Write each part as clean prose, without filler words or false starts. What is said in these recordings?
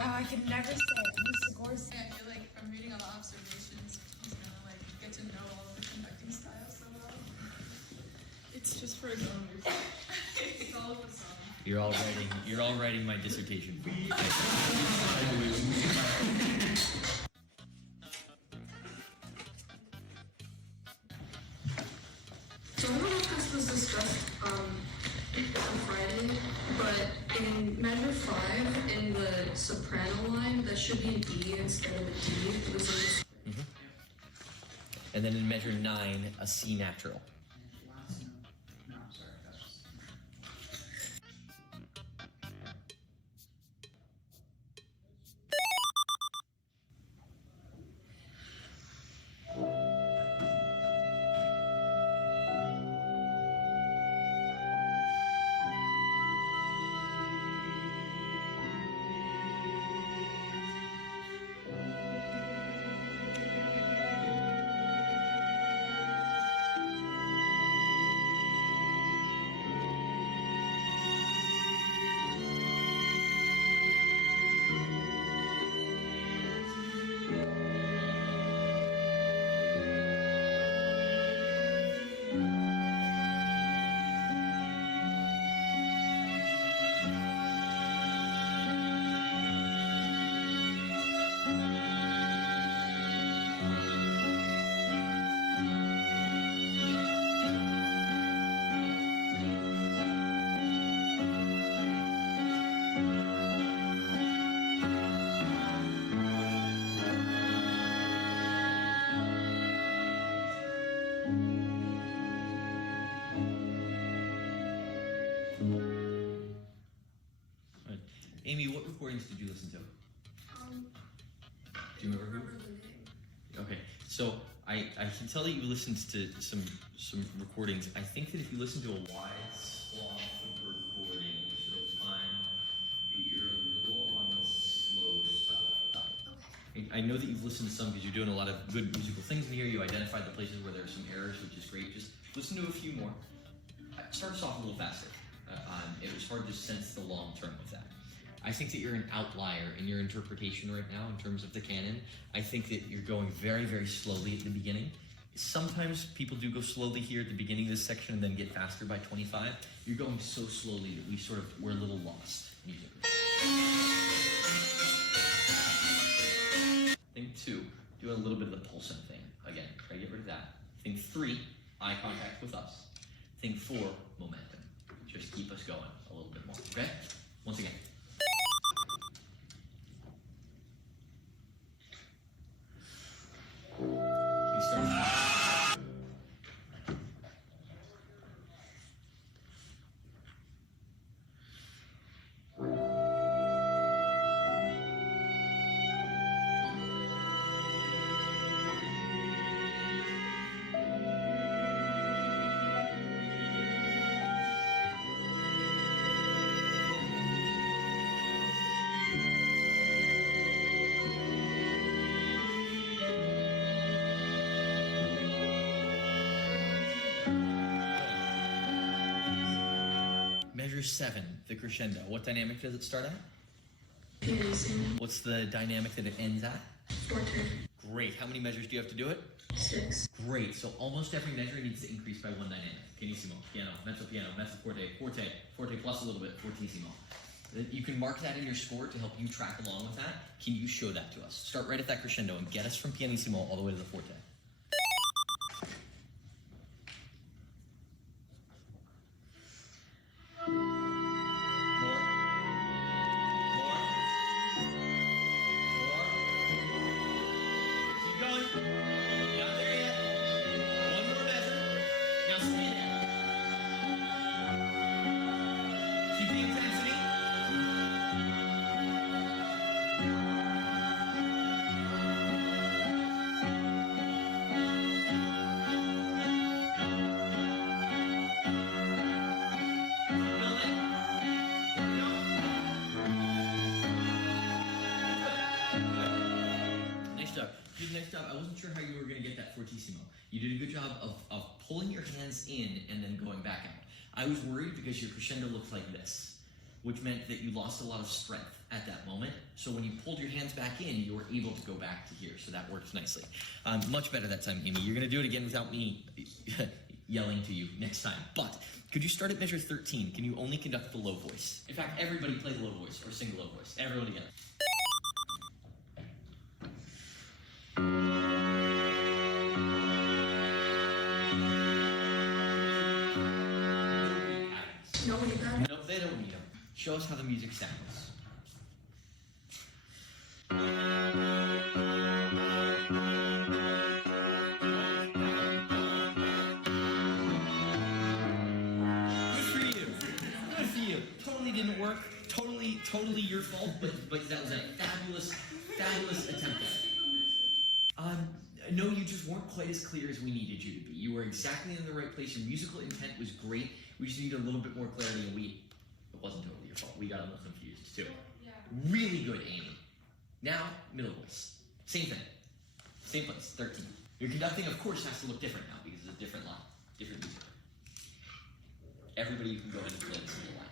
I can never say it. Mr. Gorse. I feel like from reading all the observations, he's gonna like get to know all of the conducting styles so well. It's just for a drum. It's all of the song. You're all writing my dissertation. So one of the tests was discussed on Friday, but in measure 5, in the soprano line, that should be an E instead of a D. It was a And then in measure 9, a C natural. Amy, what recordings did you listen to? Do you remember who? Okay, so I can tell that you listened to some recordings. I think that if you listen to a wide swath of recordings, you'll find that you're a little on the slow side. Okay. I know that you've listened to some because you're doing a lot of good musical things in here. You identified the places where there are some errors, which is great. Just listen to a few more. Start us off a little faster. It was hard to sense the long term with that. I think that you're an outlier in your interpretation right now in terms of the canon. I think that you're going very, very slowly at the beginning. Sometimes people do go slowly here at the beginning of this section and then get faster by 25. You're going so slowly that we're a little lost musically. Thing 2, doing a little bit of the pulsing thing. Again, try to get rid of that. Thing 3, eye contact with us. Thing 4, momentum. Just keep us going a little bit more, okay? Once again. Measure 7, the crescendo. What dynamic does it start at? pianissimo. What's the dynamic that it ends at? Forte. Great. How many measures do you have to do it? 6. Great. So almost every measure needs to increase by one dynamic. Pianissimo, piano, mezzo forte, forte plus a little bit, fortissimo. You can mark that in your score to help you track along with that. Can you show that to us? Start right at that crescendo and get us from pianissimo all the way to the forte. Next job, I wasn't sure how you were going to get that fortissimo. You did a good job of pulling your hands in and then going back out. I was worried because your crescendo looked like this. which meant that you lost a lot of strength at that moment. So when you pulled your hands back in, you were able to go back to here. So that works nicely. Much better that time, Amy. You're going to do it again without me yelling to you next time. But could you start at measure 13? Can you only conduct the low voice? In fact, everybody play the low voice or sing the low voice. Everyone together. Nobody got No, they don't need them. Show us how the music sounds. Good for you. Good for you. Totally didn't work. Totally your fault, but that was a fabulous attempt at it. No, you just weren't quite as clear as we needed you to be. You were exactly in the right place. Your musical intent was great. We just needed a little bit more clarity, and it wasn't totally your fault. We got a little confused, too. Yeah. Really good, Amy. Now, middle voice. Same thing. Same place, 13. Your conducting, of course, has to look different now because it's a different line, different music. Everybody, you can go ahead and play the single line.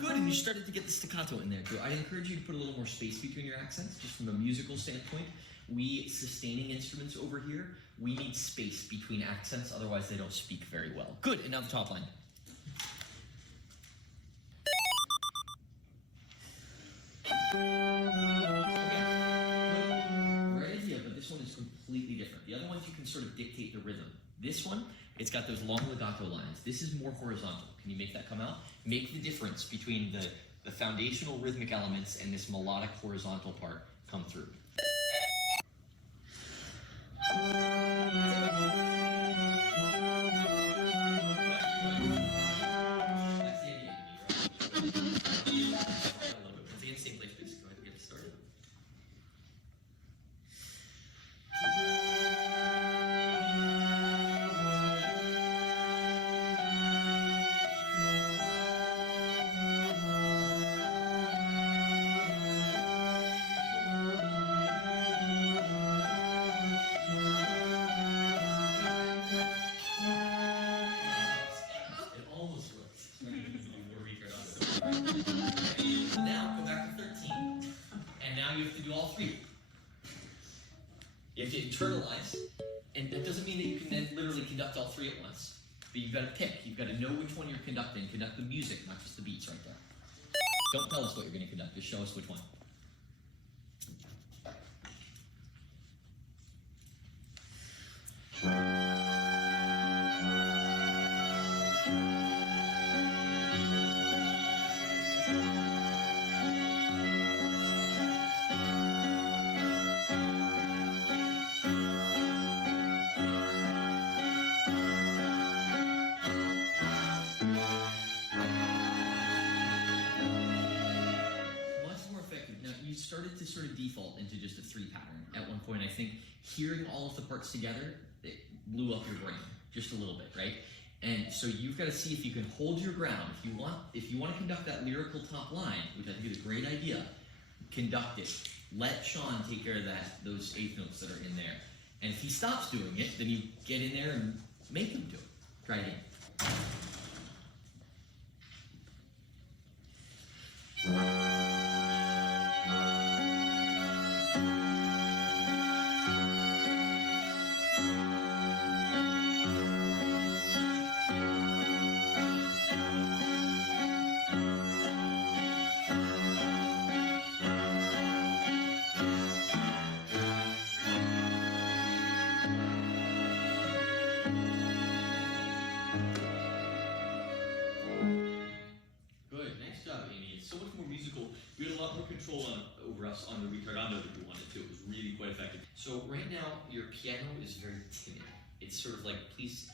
Good, and you started to get the staccato in there too. I'd encourage you to put a little more space between your accents, just from a musical standpoint. We sustaining instruments over here, we need space between accents, otherwise they don't speak very well. Good, and now the top line. Right idea, but this one is completely different. The other ones you can sort of dictate the rhythm. This one, it's got those long legato lines. This is more horizontal. Can you make that come out? Make the difference between the foundational rhythmic elements and this melodic horizontal part come through. That's the idea, right? Once again, same place, please. Go ahead and get started. It almost works. So now, go back to 13. And now you have to do all three. You have to internalize. And that doesn't mean that you can then literally conduct all three at once. But you've got to pick. You've got to know which one you're conducting. Conduct the music, not just the beats right there. Don't tell us what you're going to conduct. Just show us which one. Started to sort of default into just a 3 pattern at one point. I think hearing all of the parts together, it blew up your brain just a little bit, right? And so you've got to see if you can hold your ground. If you want to conduct that lyrical top line, which I think is a great idea, conduct it. Let Sean take care of those 8th notes that are in there. And if he stops doing it, then you get in there and make him do it. Try it again. You had a lot more control over us on the ritardando that you wanted to. It was really quite effective. So right now, your piano is very timid. It's sort of like, please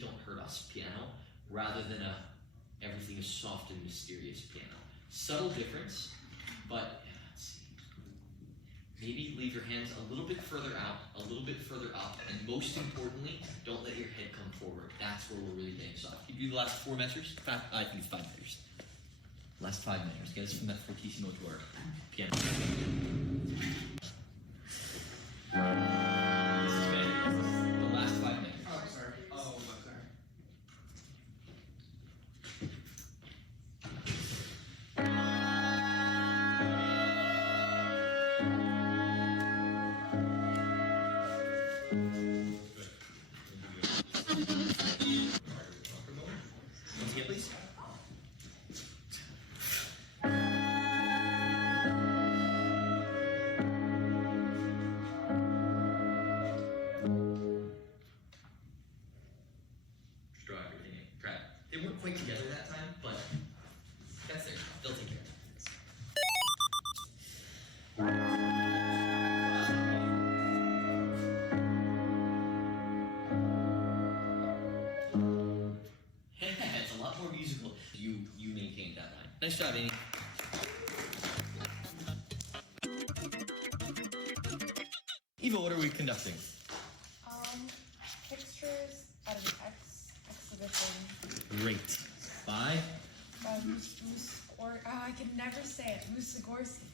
don't hurt us piano, rather than a everything is soft and mysterious piano. Subtle difference, but let's see. Maybe leave your hands a little bit further out, a little bit further up, and most importantly, don't let your head come forward. That's where we're really getting soft. Can you do the last 4 measures? I think it's 5 measures. Last 5 measures. Get us from that fortissimo to our piano. Nice job, Amy. Eva, what are we conducting? Pictures at an exhibition. Great. By? I can never say it. Musagorski.